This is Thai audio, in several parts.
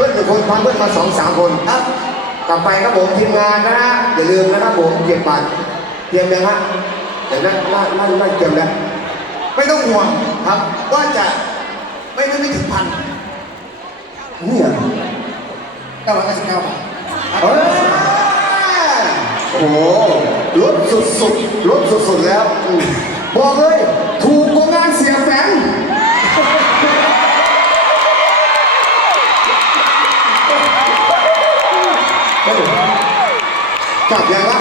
พื่อนหนึ่งคนพาเพื่อนมาสองสามคนครับต่อไปครับผมทีมงานนะฮะอย่าลืมนะครับผมเก็บบัตรเตรียมยังฮะเดี๋ยวนั่นนั่นนั่นนั่นเตรียมแล้วไม่ต้องห่วงครับ ว่าจะไม่ไม่ถึงพันนี่เหรอเก้าร้อยเก้าสิบเก้าบาทเอ้ยโอ้โหลดสุดๆลดสุดๆแล้วอืมบอกเลย กลับยังวะ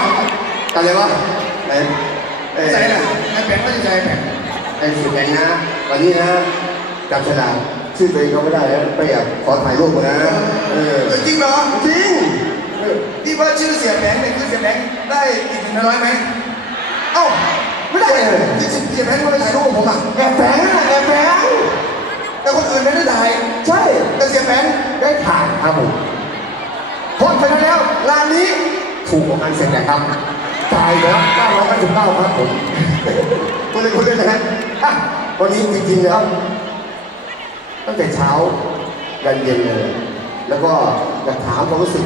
กลับยังวะไหนเอ้ยใจน่ะไอ้แผงก็จะใจแผงไอ้สุดแดงนะ วันนี้นะจับฉลากชื่อตัวเองเขาไม่ได้นะไปอยากขอถ่ายรูปมานะเออจริงเหรอจริงเออที่ว่าชื่อเสียแผงเนี่ยคือเสียแผงได้ติดหนึ่งในร้อยไหมเอ้าไม่ได้เลยที่สิบเสียแผงก็ไปถ่ายรูปกับผมอะแอบแฝงนะแอบแฝงแต่คนอื่นไม่ได้ถ่ายใช่แต่เสียแผงได้ถ่ายครับผม พ้นไปแล้วร้านนี้ถูกกว่าอันเสร็จนะครับจ่ายแล้ว999ครับผมคุณเลยคุณเลยนะฮะอะวันนี้จริงๆแล้วตั้งแต่เช้ายันเย็นเลย แล้วก็อยากถามความรู้สึก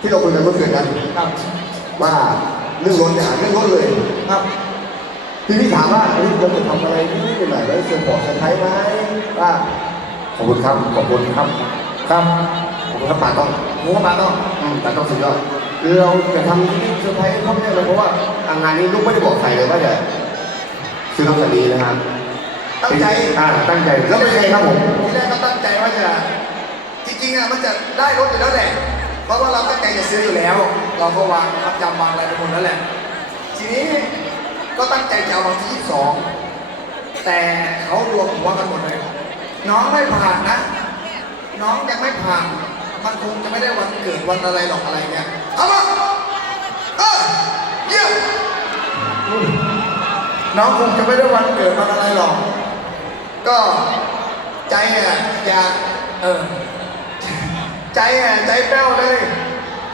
ที่เราคุยกันเมื่อคืนนั้นครับว่าเรื่องรถเนี่ยเรื่องรถเลยครับพี่พี่ถามว่าเฮ้ยเราจะทำอะไรนิดหน่อยแล้วเซอร์พอร์ตเซอร์ไพรส์ไหมว่าขอบคุณครับขอบคุณครับครับ ขอบคุณครับป่าต้องหมูมาต้องอืมป่าต้องสุดยอดเราจะทำเซอร์ไพรส์เขาไม่ได้เลยเพราะว่าอะงานนี้ลูกไม่ได้บอกใครเลยว่าจะซื้อรถคันนี้นะครับตั้งใจอ่าตั้งใจแล้วเป็นยังไงครับผมทีแรกก็ตั้งใจว่าจะ จริงๆอะมันจะได้รถอยู่แล้วแหละ เพราะว่าเราตั้งใจจะซื้ออยู่แล้ว เราก็วางมัดจำวางอะไรไปหมดแล้วแหละ ทีนี้ก็ตั้งใจจะเอาวันที่22แต่เขารวมหัวกันหมดเลย น้องไม่ผ่านนะ น้องยังไม่ผ่าน มันคงจะไม่ได้วันเกิดวันอะไรหรอกอะไรเนี่ยเอามาเออเยี่ยมน้องคงจะไม่ได้วันเกิดวันอะไรหรอก ก็ใจอะอยากเออใจอะใจแป้วเลย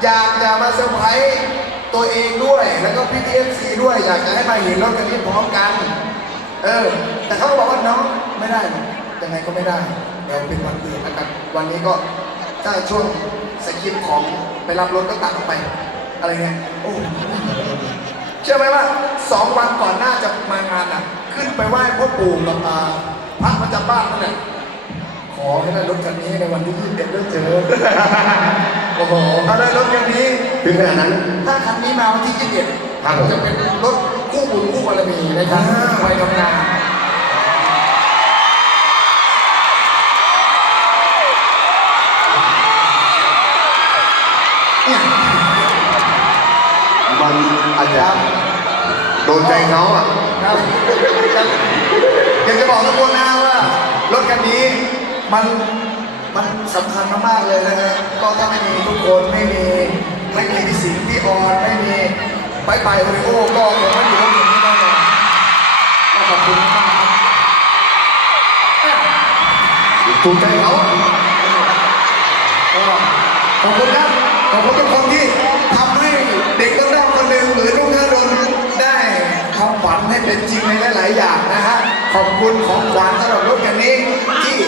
อยากจะมาเซอร์ไพรส์ตัวเองด้วย แล้วก็พี่ทีเอฟซีด้วย อยากจะให้มาเห็นรถคันนี้พร้อมกัน เออ แต่เขาก็บอกว่าน้องไม่ได้ยังไงก็ไม่ได้เดี๋ยวเป็นวันอื่นแล้วกันวันนี้ก็ ถ้าช่วงสคริปต์ของไปรับรถก็ตัดออกไป อะไรเงี้ยโอ้เชื่อไหมว่าสองวันก่อนหน้าจะมางานอะ ขึ้นไปไหว้พ่อปู่กับอ่าพระประจำบ้านนั่นแหละขอให้ได้รถคันนี้ในวันที่ยี่สิบเอ็ดได้เจอโอ้โหถ้าได้รถคันนี้ถึงขนาดนั้น ถ้าคันนี้มาวันที่ยี่สิบเอ็ดครับผมจะเป็นรถคู่บุญคู่บารมีในการอ่าไปทำงาน มันอาจจะโดนใจเขาอะครับอยากจะบอกทุกคนนะว่ารถคันนี้มันมันสำคัญมากๆเลยนะฮะก็ถ้าไม่มีทุกคนไม่มีไม่มีพี่สิงห์พี่ออนไม่มีไปไปโอริโอก็คงไม่อยู่รถคันนี้แน่นอนก็ขอบคุณมากครับอะถูกใจเขาก็ขอบคุณครับขอบคุณทุกคนที่ทำให้เด็ก เป็นจริงในหลายๆอย่างนะฮะ ขอบคุณของขวัญสำหรับรถคันนี้ที่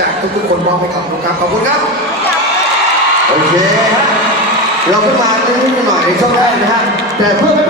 จากทุกๆคนมอบให้กับผมครับ ขอบคุณครับ โอเคฮะเราเพิ่งมานิดหน่อยในช่วงแรกนะฮะ แต่เพื่อไม่